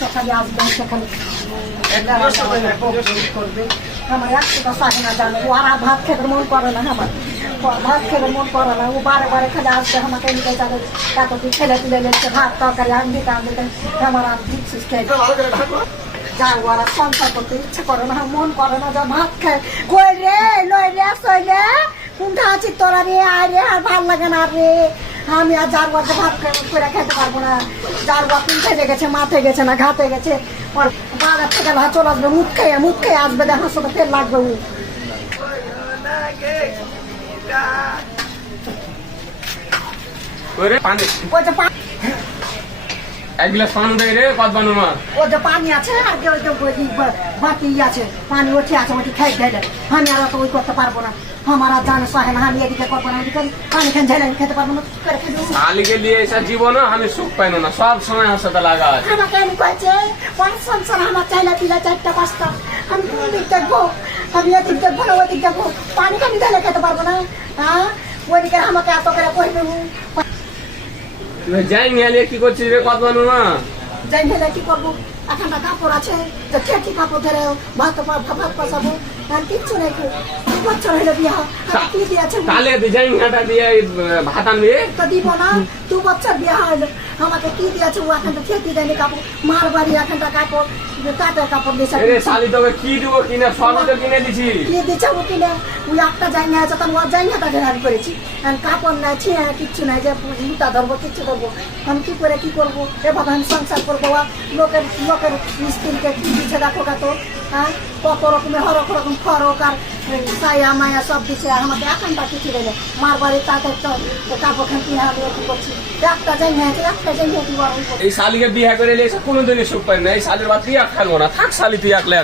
সকালে আসবেন সেখানে করবে আমার একটা চাহে না জানো ওরা ভাত খেতে মন করে না আমার ভাত খেতে মন করে না ও বারে বারে খেলে আসবে আমাকে নিতে যাবে এত তুই খেলে তুলে নিচ্ছে ভাত তরকারি আনবিতে আমার আর দিচ্ছিস খেয়ে যা ওরা সংসার করতে ইচ্ছে করে না মন করে না যা ভাত খায় কই রে লই রে সই রে কোনটা আছিস তোরা রে আয় রে আর ভাল লাগে না রে আমি আর যার বাচ্চা ভাত করে খেতে পারবো না যার বা পিঠে গেছে মাথায় গেছে না ঘাটে গেছে বাজার থেকে না চলে আসবে মুখ খেয়ে আসবে দেখার সাথে তেল লাগবে ও ওই যে এক গ্লাস পানি দেয় রে কত বানানো ওই যে পানি আছে আর যে ওই যে বাকি আছে পানি উঠে আছে ওটি খেয়ে দেয় আমি আর অত ওই করতে পারবো না আমার আর জানে সহে না আমি এদিকে করবো না এদিকে পানি খান ঝেলে খেতে পারবো না করে খেতে শালিকে নিয়ে এসে জীবন আমি সুখ পাইনো না সব সময় আমার সাথে লাগা আছে আমাকে আমি কয়েছে পাঁচ সংসার আমার চাইলে পিলা 4টা 5টা আমি কোন দিক দেখবো আমি এদিক দেখবো না ওদিক দেখবো পানি খানি ঢেলে খেতে পারবো না হ্যাঁ ওইদিকে আমাকে এত করে কইবে যাই নিয়ে কি করছিস রে কত বানো না যাই ঢেলে কি করবো এখানটা কাপড় আছে যে খেটি কাপড় ধরে ভাত পাসাবো আর কিচ্ছু নেই 2 বছর হলে বিয়া কি দিয়েছে কালে যাই ঘাটা দিয়ে ভাত আনবি তো দিব না 2 বছর বিয়া হলে আমাকে কি দিয়েছে ও এখানটা খেতে দেয়নি কাপড় মার বাড়ি এখানটা কাপড় কাপের কাপড় দিয়েছে শালি তোকে কি দিব কিনে সবই তো কিনে দিছি কি দিয়েছে ও কিনে ওই একটা জায়গা আছে তখন ওর জায়গাটা আমি করেছি কাপড় নাই ছিঁড়ে কিচ্ছু নাই যে জুতা ধরবো কিচ্ছু ধরবো আমি কি করে কি করবো এভাবে আমি সংসার করবো লোকের স্ত্রীকে কি দিচ্ছে দেখো কত হ্যাঁ কত রকমের হরক রকম ফরক আর সায়া মায়া সব দিচ্ছে আমাকে এখানটা কিছু দেবে মার বাড়ি তাদের কাপড় খান কিনে আমি কি করছি একটা জায়গা আছে একটা জায়গা কি এই শালিকে বিয়ে করে এসে কোনোদিনই সুখ পাই না এই শালির বাদ তুই এক খেলবো না থাক শালি তুই একলে